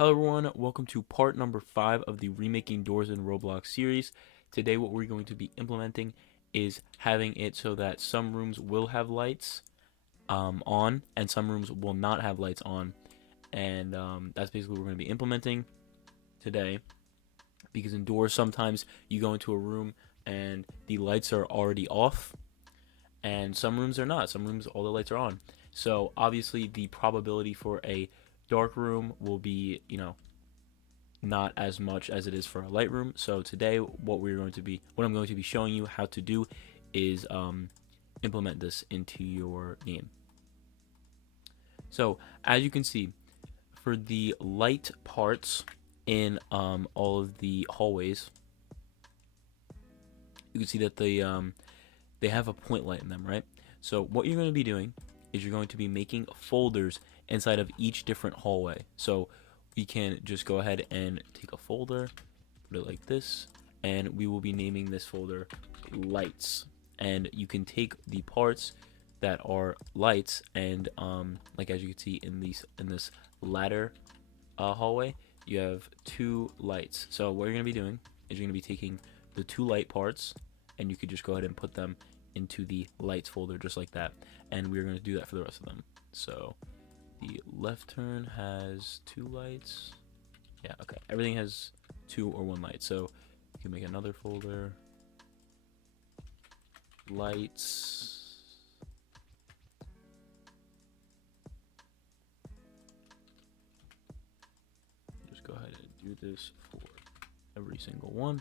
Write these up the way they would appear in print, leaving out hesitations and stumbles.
Hello everyone, welcome to part number 5 of the Remaking Doors in Roblox series. Today what we're going to be implementing is having it so that some rooms will have lights on and some rooms will not have lights on. And that's basically what we're going to be implementing today, because in Doors sometimes you go into a room and the lights are already off and some rooms are not. Some rooms all the lights are on. So obviously the probability for a dark room will be, not as much as it is for a Lightroom. So today, what I'm going to be showing you how to do is implement this into your game. So as you can see, for the light parts in all of the hallways, you can see that they have a point light in them, right? So what you're going to be doing is you're going to be making folders inside of each different hallway. So we can just go ahead and take a folder, put it like this, and we will be naming this folder lights. And you can take the parts that are lights and like as you can see in this ladder hallway, you have 2 lights. So what you're going to be doing is you're going to be taking the 2 light parts and you could just go ahead and put them into the lights folder just like that, and we're going to do that for the rest of them. So the left turn has 2 lights. Yeah, okay. Everything has 2 or 1 light. So you can make another folder. Lights. Just go ahead and do this for every single one.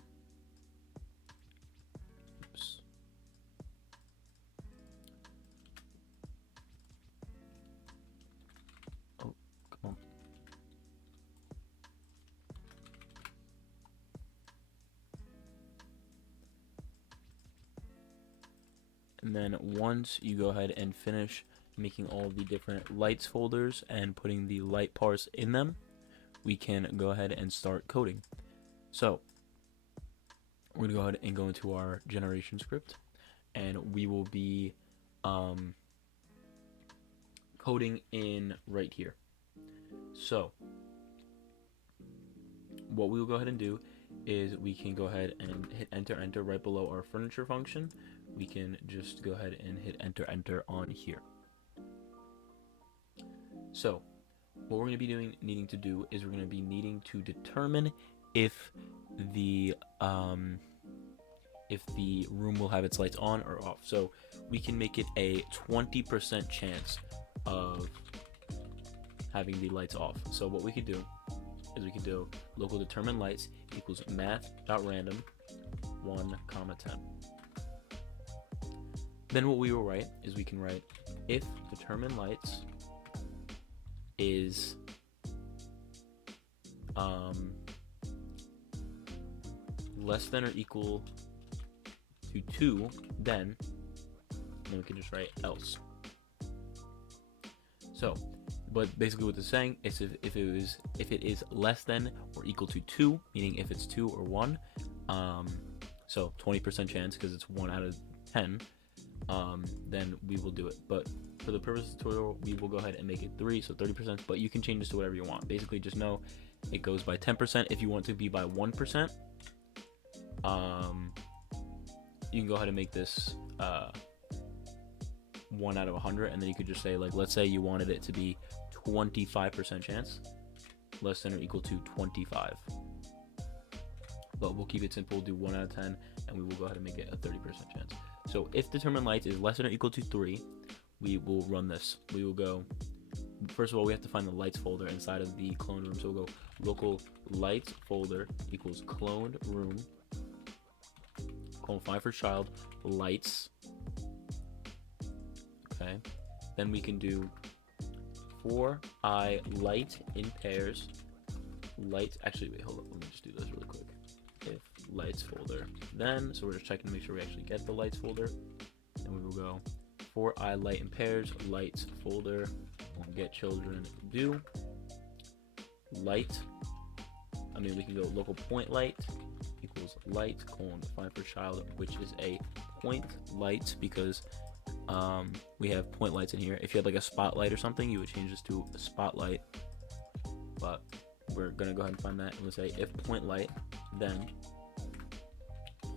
Oops. Oh, come on. And then once you go ahead and finish making all the different lights folders and putting the light parts in them, we can go ahead and start coding. So we're going to go ahead and go into our generation script, and we will be coding in right here. So what we will go ahead and do is we can go ahead and hit enter right below our furniture function. We can just go ahead and hit enter on here. So what we're going to be needing to do is we're going to be needing to determine if the room will have its lights on or off. So we can make it a 20% chance of having the lights off. So what we could do is we could do local determine lights equals math.random 1, 10. Then what we will write is we can write if determine lights is less than or equal to 2, then we can just write else. So, but basically what it's saying is if it is less than or equal to 2, meaning if it's 2 or 1, so 20% chance because it's 1 out of 10, then we will do it. But for the purpose of the tutorial, we will go ahead and make it 3, so 30%, but you can change this to whatever you want. Basically, just know it goes by 10%. If you want to be by 1%, you can go ahead and make this 1 out of 100, and then you could just say, like, let's say you wanted it to be 25% chance, less than or equal to 25. But we'll keep it simple, we'll do 1 out of 10, and we will go ahead and make it a 30% chance. So if determine lights is less than or equal to 3, we will run this. We will go, first of all, we have to find the lights folder inside of the cloned room. So we'll go local lights folder equals cloned room, find for child, lights. Okay. Then we can do for I light in pairs. Lights, actually, wait, hold up. Let me just do this really quick. If lights folder, then, so we're just checking to make sure we actually get the lights folder. And we will go for I light in pairs, lights folder, get children do light. We can go local point light equals light find for child, which is a point light because we have point lights in here. If you had like a spotlight or something, you would change this to a spotlight, but we're gonna go ahead and find that, and we'll say if point light, then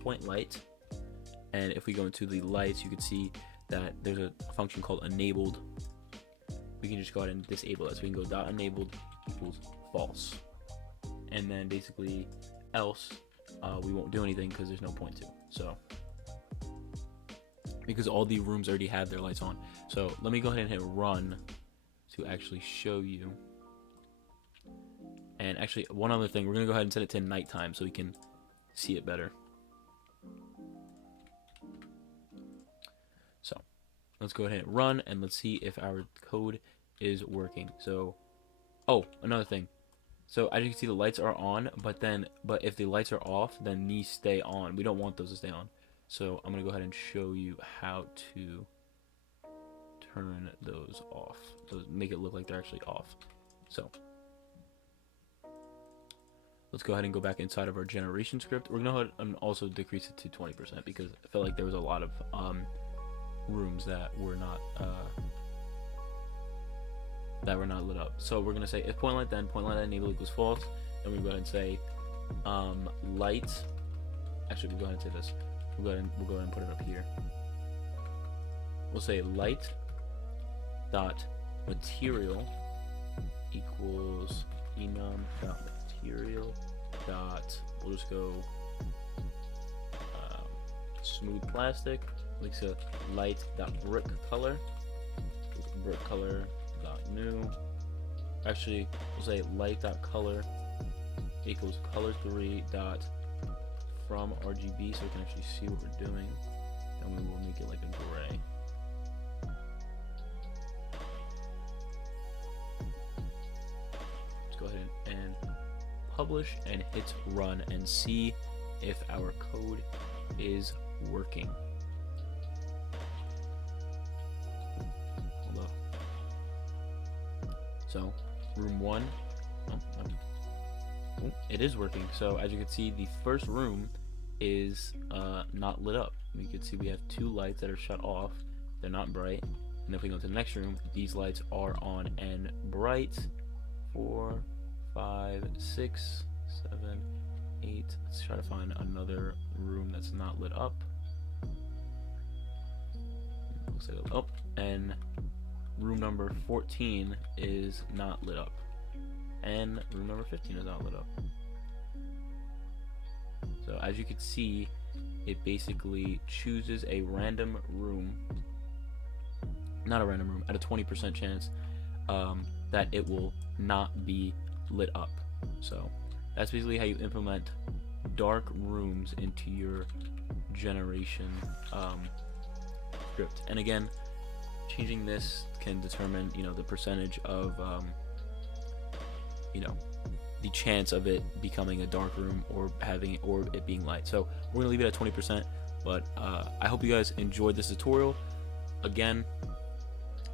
point light. And if we go into the lights, you can see that there's a function called enabled. We can just go ahead and disable it. So we can go dot enabled equals false, and then basically else we won't do anything because there's no point to. So because all the rooms already have their lights on. So let me go ahead and hit run to actually show you. And actually, one other thing, we're gonna go ahead and set it to nighttime so we can see it better. So let's go ahead and run, and let's see if our code is working. So, oh, another thing. So as you can see, the lights are on, but if the lights are off, then these stay on. We don't want those to stay on. So I'm gonna go ahead and show you how to turn those off. Those make it look like they're actually off. So let's go ahead and go back inside of our generation script. We're gonna go ahead and also decrease it to 20% because I felt like there was a lot of rooms that were not lit up. So we're gonna say if point light, then point light enable equals false. Then we go ahead and say light. Actually, we'll go ahead and say this. We'll go ahead and put it up here. We'll say light dot material equals enum dot material dot, we'll just go smooth plastic. Like so, light dot brick color dot new. Actually, we'll say light dot color equals color3 dot from RGB, so we can actually see what we're doing. And we will make it like a gray. Let's go ahead and publish and hit run and see if our code is working. Hold up. So room 1, it is working. So as you can see, the first room is not lit up. You can see we have 2 lights that are shut off. They're not bright. And if we go to the next room, these lights are on and bright. 4, 5, 6, 7, 8. Let's try to find another room that's not lit up. Oh, and room number 14 is not lit up. And room number 15 is not lit up. So as you can see, it basically chooses a random room, not a random room, at a 20% chance that it will not be lit up. So that's basically how you implement dark rooms into your generation script. And again, changing this can determine, the percentage of, the chance of it becoming a dark room or it being light. So we're gonna leave it at 20%. But I hope you guys enjoyed this tutorial. Again,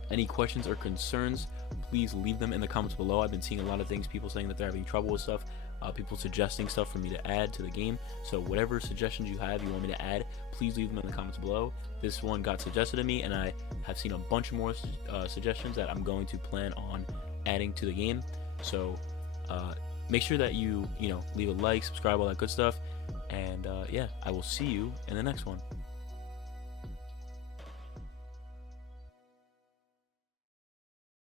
any questions or concerns, please leave them in the comments below. I've been seeing a lot of things, people saying that they're having trouble with stuff, people suggesting stuff for me to add to the game. So whatever suggestions you have, you want me to add, please leave them in the comments below. This one got suggested to me, and I have seen a bunch more suggestions that I'm going to plan on adding to the game. So make sure that you leave a like, subscribe, all that good stuff, and yeah, I will see you in the next one.